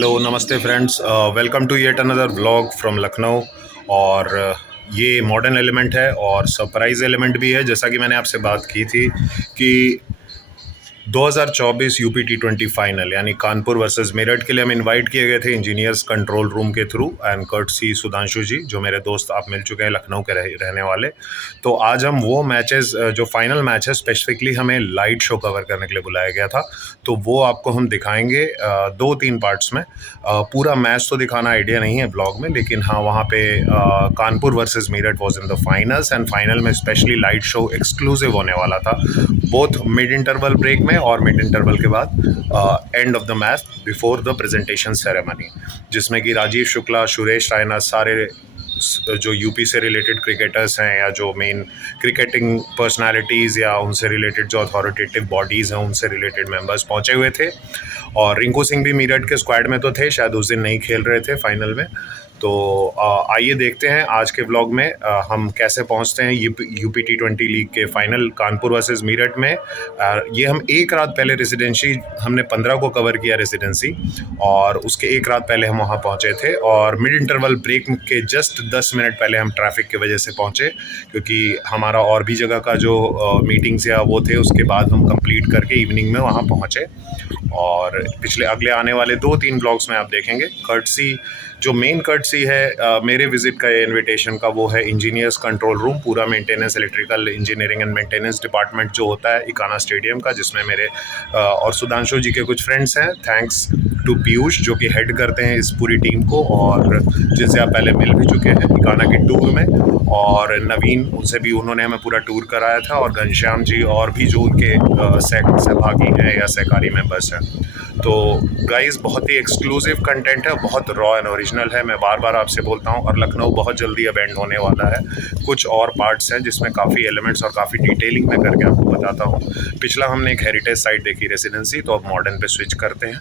Hello नमस्ते friends, welcome to yet another vlog from Lucknow. और ये मॉडर्न एलिमेंट है और सरप्राइज एलिमेंट भी है। जैसा कि मैंने आपसे बात की थी कि 2024 यूपी T20 फाइनल यानी कानपुर वर्सेस मेरठ के लिए हम इनवाइट किए गए थे इंजीनियर्स कंट्रोल रूम के थ्रू एंड कर्टसी सुधांशु जी, जो मेरे दोस्त आप मिल चुके हैं लखनऊ के रहने वाले। तो आज हम वो मैचेस, जो फाइनल मैच है, स्पेसिफिकली हमें लाइट शो कवर करने के लिए बुलाया गया था। तो वो आपको हम दिखाएंगे 2-3 पार्ट्स में। पूरा मैच तो दिखाना आइडिया नहीं है ब्लॉग में, लेकिन हाँ, वहाँ पे Kanpur versus Meerut was in the finals and final में स्पेशली लाइट शो एक्सक्लूसिव होने वाला था, बोथ मिड इंटरवल ब्रेक में और मिड इंटरवल के बाद end of the match before the presentation ceremony, जिसमें कि राजीव शुक्ला, सुरेश रायना, सारे जो यूपी से रिलेटेड क्रिकेटर्स हैं या जो मेन क्रिकेटिंग पर्सनालिटीज़ या उनसे रिलेटेड जो अथॉरिटेटिव बॉडीज़ हैं उनसे रिलेटेड मेंबर्स पहुंचे हुए थे। और रिंकू सिंह भी मेरठ के स्क्वाड में तो थे, शायद उस दिन नहीं खेल रहे थे फाइनल में। तो आइए देखते हैं आज के व्लॉग में हम कैसे पहुंचते हैं यूपी T20 लीग के फाइनल कानपुर वर्सेस मेरठ में। ये हम एक रात पहले रेजिडेंसी, हमने 15 को कवर किया रेजिडेंसी, और उसके एक रात पहले हम वहां पहुंचे थे। और मिड इंटरवल ब्रेक के जस्ट 10 मिनट पहले हम ट्रैफिक की वजह से पहुंचे, क्योंकि हमारा और भी जगह का जो मीटिंग्स या वो थे उसके बाद हम कंप्लीट करके इवनिंग में वहाँ पहुँचे। और पिछले अगले आने वाले 2-3 ब्लॉग्स में आप देखेंगे कर्टसी, जो मेन कर्टसी है मेरे विजिट का इनविटेशन का, वो है इंजीनियर्स कंट्रोल रूम, पूरा maintenance, electrical engineering and maintenance department जो होता है इकाना स्टेडियम का, जिसमें मेरे और सुधांशु जी के कुछ फ्रेंड्स हैं। थैंक्स टू पीयूष जो कि हेड करते हैं इस पूरी टीम को, और जिनसे आप पहले मिल भी चुके हैं इकाना के टूर में। और नवीन, उनसे भी उन्होंने हमें पूरा टूर कराया था, और घनश्याम जी और भी जो उनके सहभागी हैं या सहकारी मेंबर्स हैं। तो गाइस, बहुत ही एक्सक्लूसिव कंटेंट है, बहुत रॉ एंड ओरिजिनल है, मैं बार बार आपसे बोलता हूँ। और लखनऊ बहुत जल्दी अब एंड होने वाला है। कुछ और पार्ट्स हैं जिसमें काफ़ी एलिमेंट्स और काफ़ी डिटेलिंग में करके आपको बताता हूँ। पिछला हमने एक हेरिटेज साइट देखी रेसिडेंसी, तो अब मॉडर्न पे स्विच करते हैं,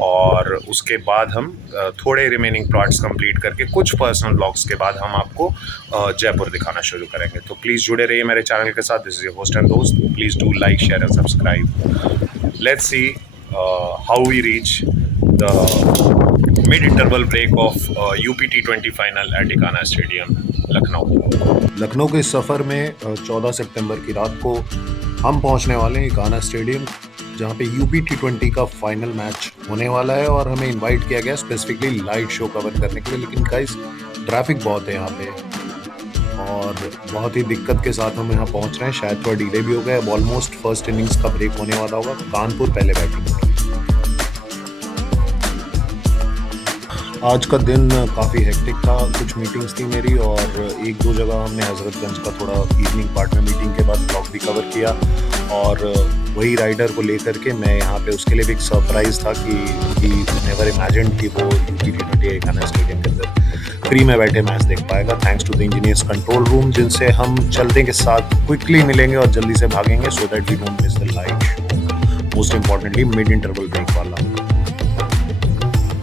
और उसके बाद हम थोड़े रिमेनिंग प्लॉट्स कंप्लीट करके कुछ पर्सनल ब्लॉग्स के बाद हम आपको जयपुर दिखाना शुरू करेंगे। तो प्लीज़ जुड़े रहिए मेरे चैनल के साथ। This is your host and दोस्त। Please do like, share and subscribe. Let's see how we reach the mid-interval break of UP T20 final at Ikana Stadium, Lucknow के इस सफ़र में 14 सितंबर की रात को हम पहुंचने वाले हैं इकाना स्टेडियम, जहां पे यूपी T20 का फाइनल मैच होने वाला है। और हमें इनवाइट किया गया स्पेसिफिकली लाइट शो कवर करने के लिए, लेकिन गाइस ट्रैफिक बहुत है यहाँ पे और बहुत ही दिक्कत के साथ हम यहाँ पहुँच रहे हैं। शायद थोड़ा डिले भी हो गया। अब ऑलमोस्ट फर्स्ट इनिंग्स का ब्रेक होने वाला होगा। कानपुर पहले बैटिंग। आज का दिन काफ़ी हेक्टिक था, कुछ मीटिंग्स थी मेरी, और एक दो जगह हमने हजरतगंज का थोड़ा इवनिंग पार्ट में मीटिंग के बाद ब्लॉग भी कवर किया। और वही राइडर को लेकर के मैं यहाँ पे, उसके लिए भी एक सरप्राइज़ था कि नेवर इमेजिन कि वो यूपी T20 इकाना स्टेडियम के अंदर फ्री में बैठे मैच देख पाएगा। Thanks to the engineers control room, जिनसे हम चलने के साथ क्विकली मिलेंगे और जल्दी से भागेंगे, so that we don't miss the light show, most importantly mid interval break वाला।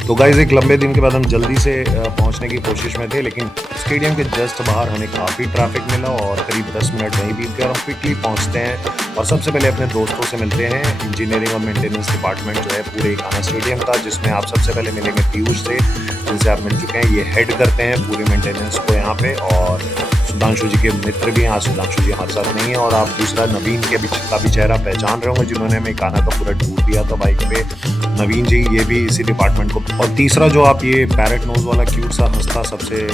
तो गाइज, एक लंबे दिन के बाद हम जल्दी से पहुंचने की कोशिश में थे, लेकिन स्टेडियम के जस्ट बाहर हमें काफ़ी ट्रैफिक मिला और करीब 10 मिनट वहीं बीत गए। और हम क्विकली पहुंचते हैं और सबसे पहले अपने दोस्तों से मिलते हैं। इंजीनियरिंग और मेंटेनेंस डिपार्टमेंट जो है पूरे इकाना स्टेडियम का, जिसमें आप सबसे पहले मिलेंगे पीयूष से, जिनसे आप मिल चुके हैं। ये हेड करते हैं पूरे मेंटेनेंस को यहाँ पे, और सुधांशु जी के मित्र भी हैं। आज सुधांशु जी हमारे साथ नहीं है। और आप दूसरा नवीन का भी चेहरा पहचान रहे होंगे, जिन्होंने हमें इकाना का पूरा टूर दिया था बाइक पे। नवीन जी, ये भी इसी डिपार्टमेंट को। और तीसरा जो आप ये पैरेट नोज वाला क्यूट सा हंसता सबसे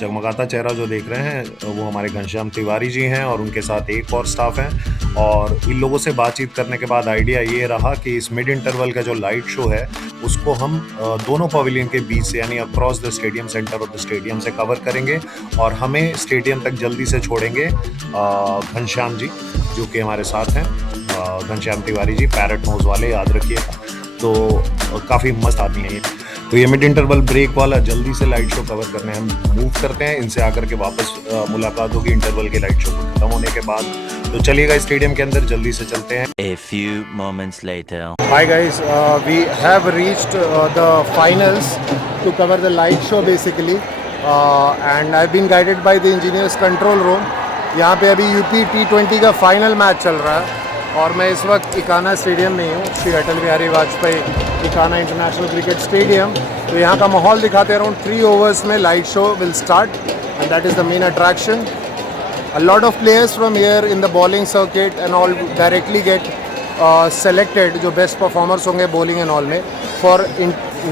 जगमगाता चेहरा जो देख रहे हैं, वो हमारे घनश्याम तिवारी जी हैं, और उनके साथ एक और स्टाफ हैं। और इन लोगों से बातचीत करने के बाद आइडिया ये रहा कि इस मिड इंटरवल का जो लाइट शो है उसको हम दोनों पवेलियन के बीच से, यानी across the stadium, centre of the stadium से कवर करेंगे। और हमें स्टेडियम तक जल्दी से छोड़ेंगे घनश्याम जी, जो कि हमारे साथ हैं। घनश्याम तिवारी जी, पैरेट नोज वाले, याद रखिएगा। तो काफ़ी मस्त आदमी है ये। तो ये मिड इंटरवल ब्रेक वाला जल्दी से लाइट शो कवर करने हम मूव करते हैं। इनसे आकर के वापस मुलाकात होगी इंटरवल के लाइट शो खत्म होने के बाद। तो चलिएगा स्टेडियम के अंदर जल्दी से चलते हैं। A few moments later. Hi guys, we have reached the finals to cover the light show basically, and I've been guided by the engineers control room. यहाँ पे अभी यूपी T20 का फाइनल मैच चल रहा है, और मैं इस वक्त इकाना स्टेडियम में हूँ, Shri Atal Bihari Vajpayee Ekana international cricket stadium. तो यहाँ का माहौल दिखाते हैं। अराउंड 3 overs में light show will start and that is the main attraction. A lot of players from here in the bowling circuit and all directly get selected, जो best performers होंगे bowling and all में, for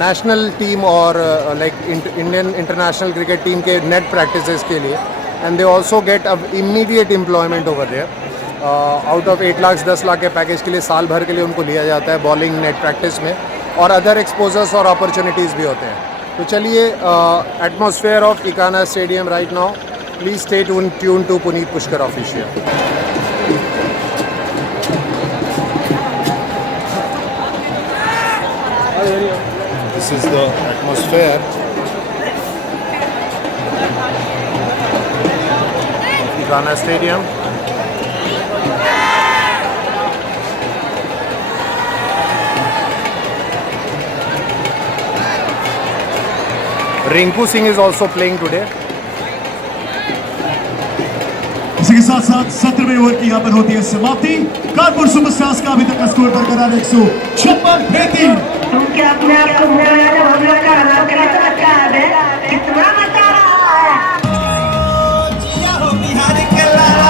national team और like Indian international cricket team के net practices के लिए, and they also get a immediate employment over there. Out of 8 lakh 10 lakh के package के लिए साल भर के लिए उनको लिया जाता है बॉलिंग नेट प्रैक्टिस में, और अदर एक्सपोजर्स और अपॉर्चुनिटीज़ भी होते हैं। तो चलिए atmosphere of Ekana stadium right now. Please stay tuned to Puneet Pushkar Official. This is the atmosphere of Ikhana Stadium. Rinku Singh is also playing today. इसी के साथ साथ 17वें ओवर की यहाँ पर होती है समाप्ति। कानपुर सुपरस्टार्स का अभी तक का स्कोर बरकरार 156-33। तुम क्या अपने आप को हमला कर रहा हो? कैसा लगता है? कितना मजा रहा है? जिया हो बिहार के लाला।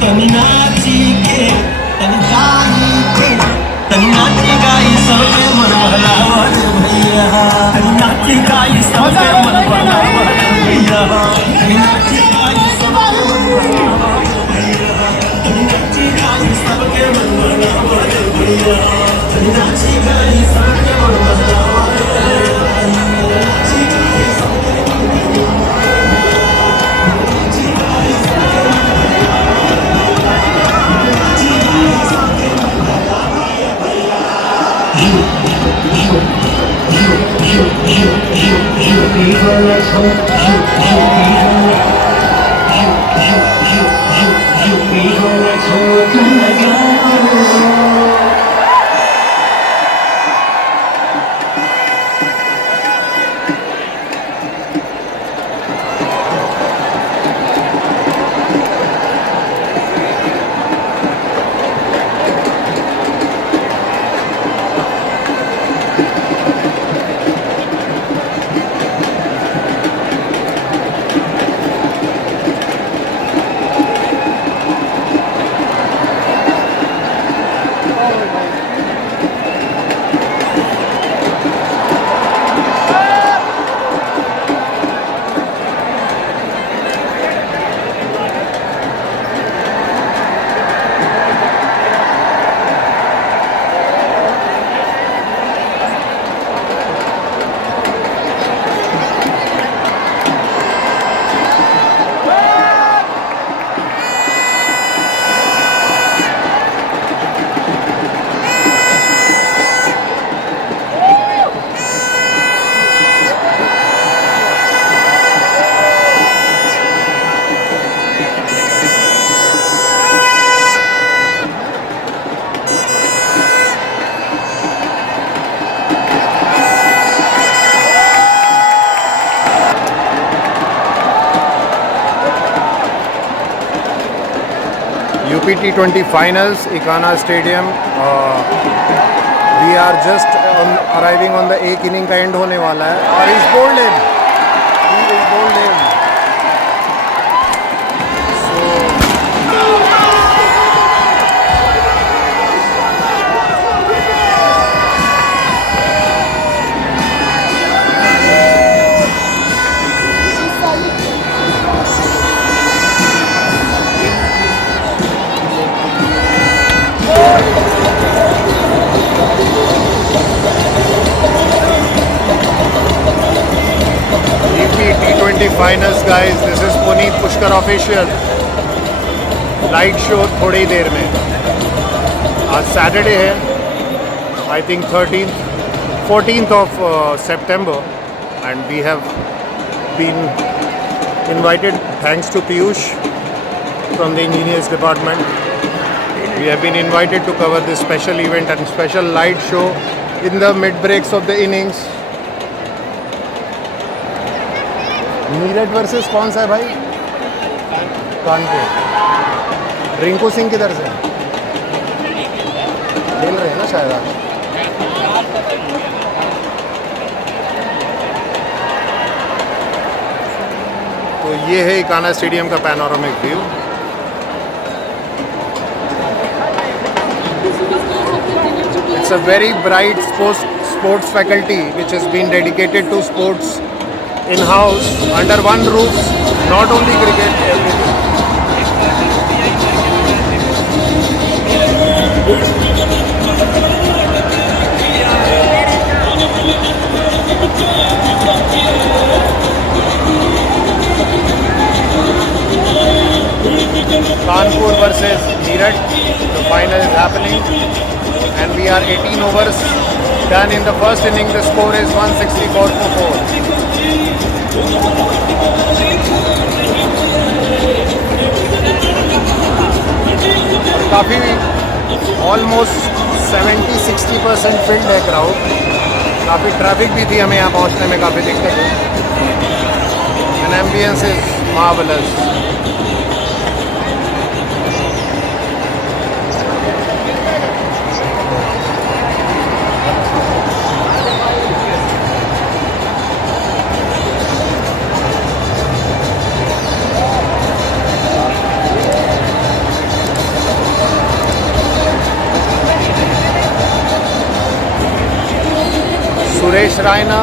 तनी नाची के तनी गाई सबके मन बहलावा भैया, तनी नाची गाई सबके मन बहलावा भैया, तनी नाची गाई सबके मन बहलावा भैया, तनी नाची गाई सबके मन बहलावा भैया, तनी नाची गाई सबके मन बहलावा भैया। UP T20 Finals, Ikhana Stadium. We are just arriving on the 1 inning का end होने वाला है और he's bowled in. He is bowled in. T20 Finals guys, this is Puneet Pushkar Official. Light show थोड़ी देर में। आज सैटरडे है, I think 14th of September, and we have been invited, thanks to Piyush from the engineers department. We have been invited to cover this special event and special light show in the mid breaks of the innings. Neeraj versus कौन सा है भाई? कानपुर। रिंकू सिंह किधर से खेल रहे हैं ना शायद आज। तो ये है इकाना स्टेडियम का panoramic view. It's a very bright sports faculty which has been dedicated to sports in-house under one roof, not only cricket, everything. Kanpur versus Meerut, the final is happening, and we are 18 overs done in the first inning. The score is 164 for 4. काफ़ी almost 70-60% field है crowd. काफ़ी traffic भी थी, हमें यहाँ पहुँचने में काफ़ी दिक्कत हुई। And ambience is marvellous. Suresh Raina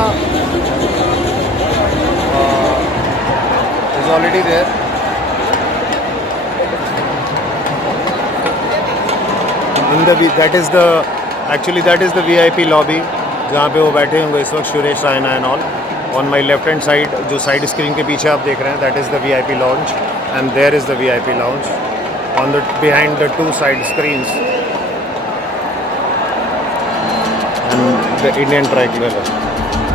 is already there. That is the VIP lobby जहाँ पे वो बैठे होंगे इस वक्त Suresh Raina and all. On my left hand side जो साइड स्क्रीन के पीछे आप देख रहे हैं, that is the VIP lounge and there is the VIP lounge on the behind the 2 side screens the Indian tricolour.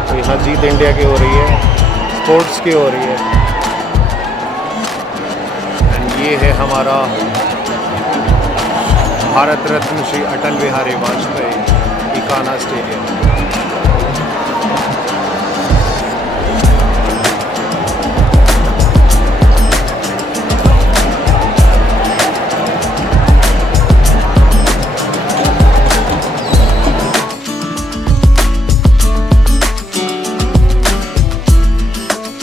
तो यहाँ जीत इंडिया की हो रही है, स्पोर्ट्स की हो रही है। एंड ये है हमारा भारत रत्न श्री अटल बिहारी वाजपेयी इकाना स्टेडियम।